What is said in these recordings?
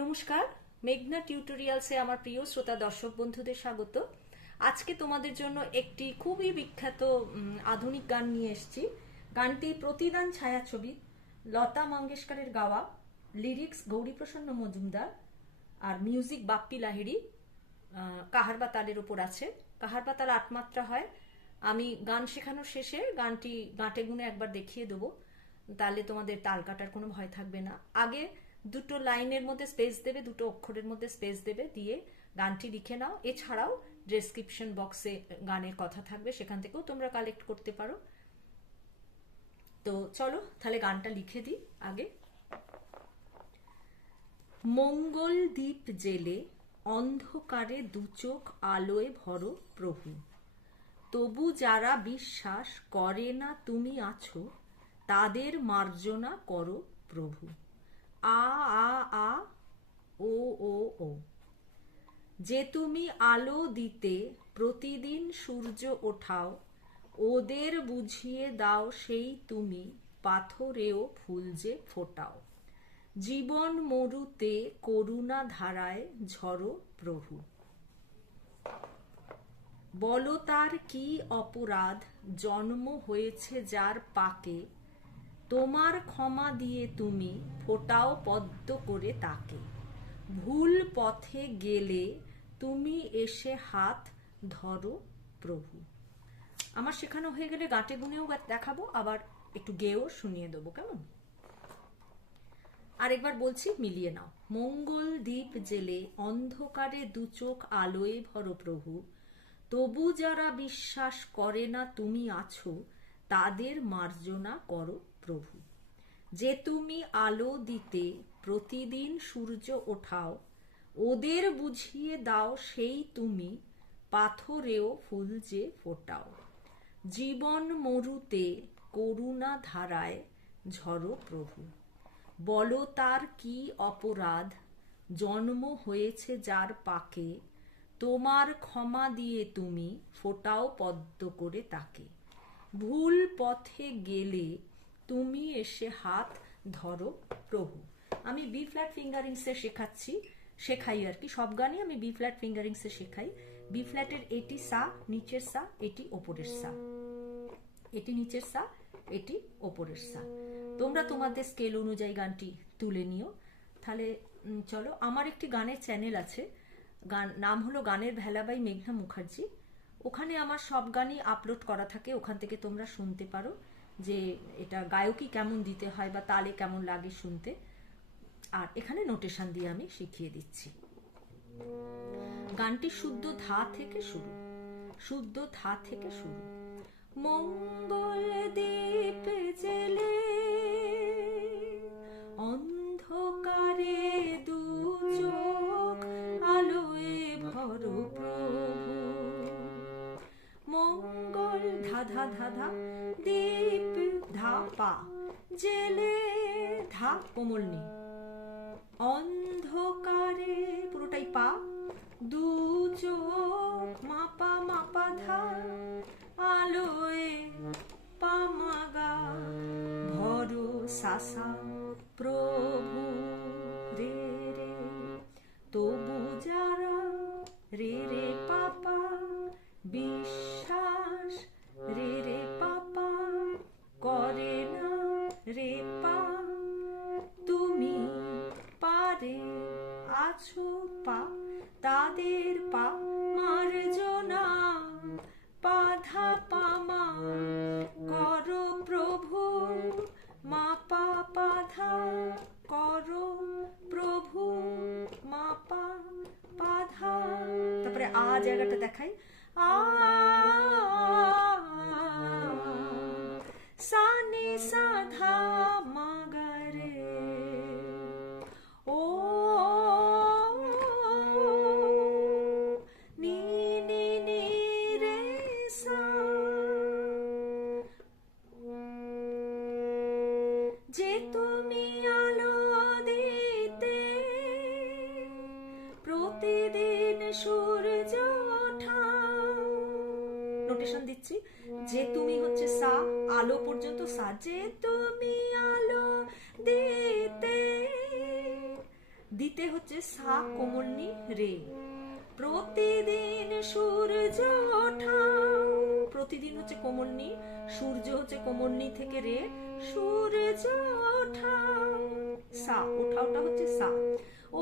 নমস্কার, মেঘনা টিউটোরিয়ালসে আমার প্রিয় শ্রোতা দর্শক বন্ধুদের স্বাগত। আজকে তোমাদের জন্য একটি খুবই বিখ্যাত আধুনিক গান নিয়ে এসেছি। গানটি প্রতিদান ছায়াছবি লতা মঙ্গেশকরের গাওয়া, লিরিক্স গৌরীপ্রসন্ন মজুমদার আর মিউজিক বাপ্পি লাহিড়ি কাহারবা তালের ওপর আছে। কাহারবা তাল আটমাত্রা হয়। আমি গান শেখানোর শেষে গানটি গাঁটে গুনে একবার দেখিয়ে দেবো। তাহলে তোমাদের তাল কাটার কোনো ভয় থাকবে না। আগে দুটো লাইনের মধ্যে স্পেস দেবে, দুটো অক্ষরের মধ্যে স্পেস দেবে, দিয়ে গানটি লিখে নাও। এছাড়াও ডেসক্রিপশন বক্সে গানের কথা থাকবে, সেখান থেকেও তোমরা কালেক্ট করতে পারো। তো চলো, তাহলে গানটা লিখে দিই আগে। মঙ্গল দ্বীপ জেলে অন্ধকারে দুচোখ আলোয় ভরো প্রভু। তবু যারা বিশ্বাস করে না তুমি আছো, তাদের মার্জনা করো প্রভু। আ আ আ, ও ও ও। যে তুমি আলো দিতে প্রতিদিন সূর্য ওঠাও, ওদের বুঝিয়ে দাও সেই তুমি পাথরেও ফুল যে ফোটাও। জীবন মরুতে করুণা ধারায় ঝরো প্রভু। বলো তার কি অপরাধ, জন্ম হয়েছে যার পাকে তোমার ক্ষমা দিয়ে তুমি ফোটাও পদ্ম করে তাকে। ভুল পথে গেলে তুমি এসে হাত ধরো প্রভু। আমার শেখানো হয়ে গেলে গাঁটে গুনেও দেখাবো, আবার একটু গেয়েও শুনিয়ে দেবো, কেমন? আরেকবার বলছি, মিলিয়ে নাও। মঙ্গল দ্বীপ জেলে অন্ধকারে দুচোখ আলোয় ভরো প্রভু। তবু যারা বিশ্বাস করে না তুমি আছো, তাদের মার্জনা করো প্রভু, যে তুমি আলো দিতে প্রতিদিন সূর্য ওঠাও, ওদের বুঝিয়ে দাও সেই তুমি পাথরেও ফুল যে ফোটাও। জীবন মরুতে করুণা ধারায় ঝরো প্রভু, বলো তার কি অপরাধ? জন্ম হয়েছে যার পাকে, তোমার ক্ষমা দিয়ে তুমি ফোটাও পদ্ম করে তাকে। ভুল পথে গেলে তুমি এসে হাত ধরো প্রভু। আমি বি ফ্ল্যাট ফিঙ্গারিংসে শেখাচ্ছি, শেখাই আর কি। সব গানই আমি বি ফ্ল্যাট ফিঙ্গারিংসে শেখাই। বি ফ্ল্যাটের এটি সা, নিচের সা, এটি ওপরের সা। এটি নিচের সা, এটি ওপরের সা। তোমরা তোমাদের স্কেল অনুযায়ী গানটি তুলে নিও। তাহলে চলো, আমার একটি গানের চ্যানেল আছে। গান, নাম হলো গানের ভেলা বাই মেঘনা মুখার্জি। ওখানে আমার সব গানই আপলোড করা থাকে। ওখান থেকে তোমরা শুনতে পারো। যে এটা গায়কই কেমন দিতে হয় বা তালে কেমন লাগে শুনতে। আর এখানে নোটেশন দিয়ে আমি শিখিয়ে দিচ্ছি। গানটি শুদ্ধ ধা থেকে শুরু। শুদ্ধ ধা থেকে শুরু। মঙ্গল দ্বীপ জেলে অন্ধকারে দু চোখ আলোয় ভর মঙ্গল ধা ধা ধা ধা দীপ ধা পা, জেলে ধা কোমল নি অন্ধকারে পুরোটাই পা, দু চোখ মাপা মাপা ধা, আলোয় পামাগা ভরো সাসা প্রভু রে রে। তবু যারা রে তাদের পা মার্জনা পাধা পামা করো প্রভু মা পা পাধা করো প্রভু, মাপা পাধা তারপরে আ জায়গাটা দেখাই। আ নোটেশন দিচ্ছি, যে তুমি হচ্ছে সা, আলো পর্যন্ত সা, যে তুমি আলো দিতে দিতে হচ্ছে সা, কোমলনি, রে। প্রতিদিন সূর্য ওঠাও, প্রতিদিন হচ্ছে কোমলনি, সূর্য হচ্ছে কোমলনি থেকে রে। সূর্য ওঠাও, সা, ওঠাওটা হচ্ছে সা।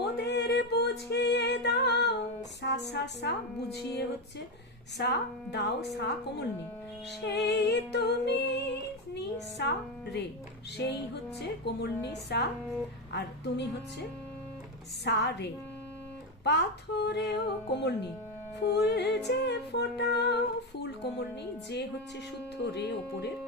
ওদের বুঝিয়ে দাও, সা সা সা, বুঝিয়ে হচ্ছে সা দাও সা কোমলনি। সেই তুমি নি সা রে, সেই হচ্ছে কোমল নি সা, আর তুমি হচ্ছে সা রে। পাথরেও কোমলনি, ফুল যে ফোটাও ফুল কোমল নি যে হচ্ছে শুদ্ধ রে ওপরের,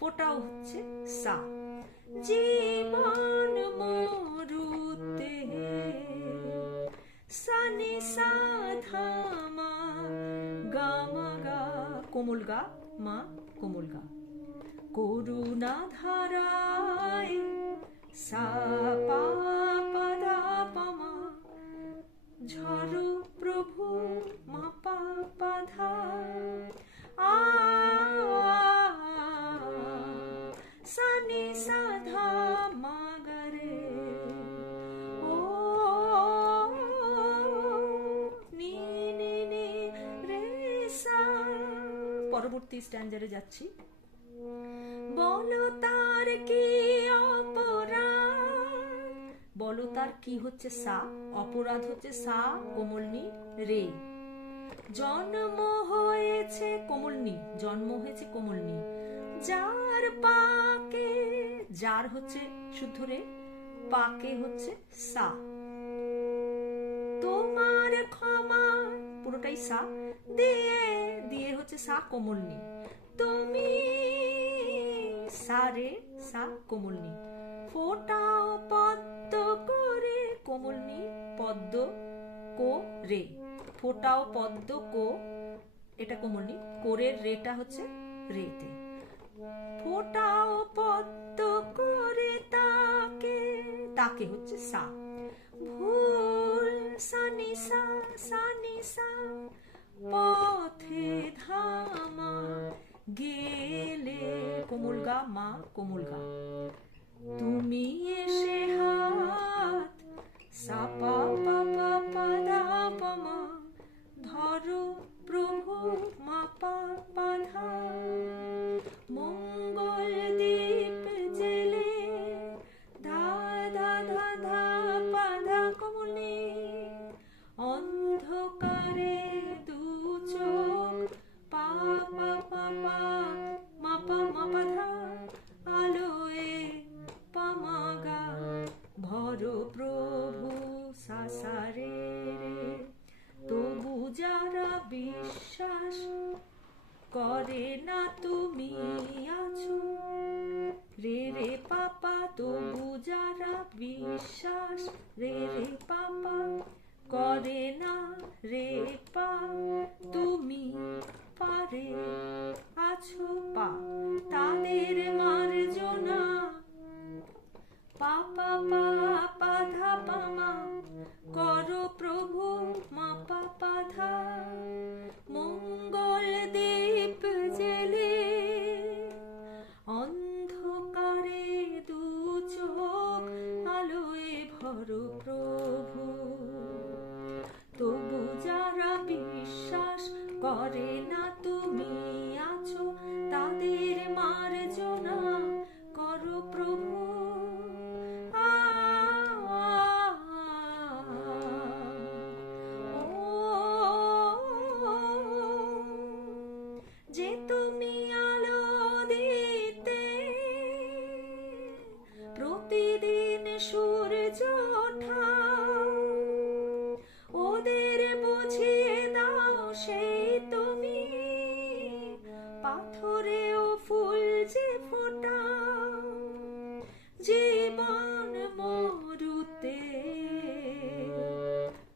ফোটাও হচ্ছে সা। জীবন কোমল গা মা কোমল গা করুণা ধারায় সাপা পা পামা ঝড় প্রভু পরবর্তী স্ট্যান্ডারে যাচ্ছি। বলো তার কি বলো তার কি হচ্ছে সা? অপরাধ হচ্ছে সা কোমলনি রে। জন্ম হয়েছে কোমলনি জন্ম হয়েছে কোমলনি যার পাকে, যার হচ্ছে শুদ্ধ রে, পাকে হচ্ছে সা। তোমার ক্ষমা পুরোটাই সা। দিয়ে দিয়ে হচ্ছে সা কোমলনি। তুমি সা রে, সা কোমলনি। ফোটাও পদ্ম করে কোমলনি, পদ্ম কো রে। ফোটাও পদ্ম কো, এটা কোমলনি, কোরের রেটা হচ্ছে রেতে। ফোটাও পদ্ম করে তাকে তাকে হচ্ছে সা। ভুল সানি সা সানি সা পথে ধামা, গেলে কোমল গা, মা কোমল গা। তুমি এসে হাত সাপা পাপা, পাদা, পমা, ধরো প্রভু, মাপা পাধা মঙ্গল দীপ বিশ্বাস করে না তুমি আছো। রে রে পাপা, তবু যারা বিশ্বাস রে রে পাপা করে না রে পা, তুমি পারে আছো পা। তাদের প্রভু। তবু যারা বিশ্বাস করে না তুমি আছো তাদের মার্জনা করো প্রভু। যে তুমি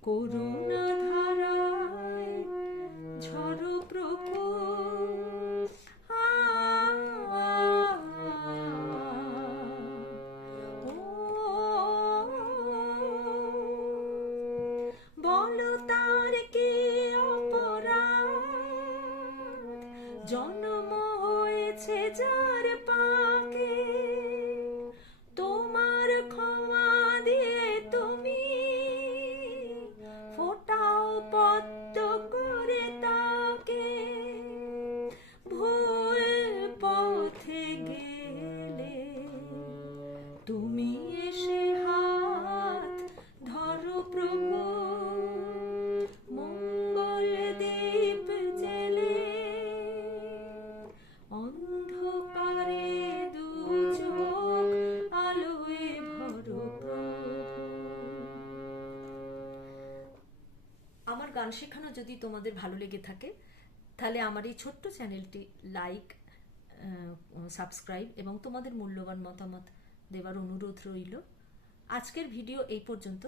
করুণা ধারায় ঝড় ও বলো তার কি অপরাধ? জন্ম হয়েছে যার যদি তোমাদের ভালো লেগে থাকে, তাহলে আমার এই ছোট্ট চ্যানেলটি লাইক সাবস্ক্রাইব এবং তোমাদের মূল্যবান মতামত দেওয়ার অনুরোধ রইল। আজকের ভিডিও এই পর্যন্ত।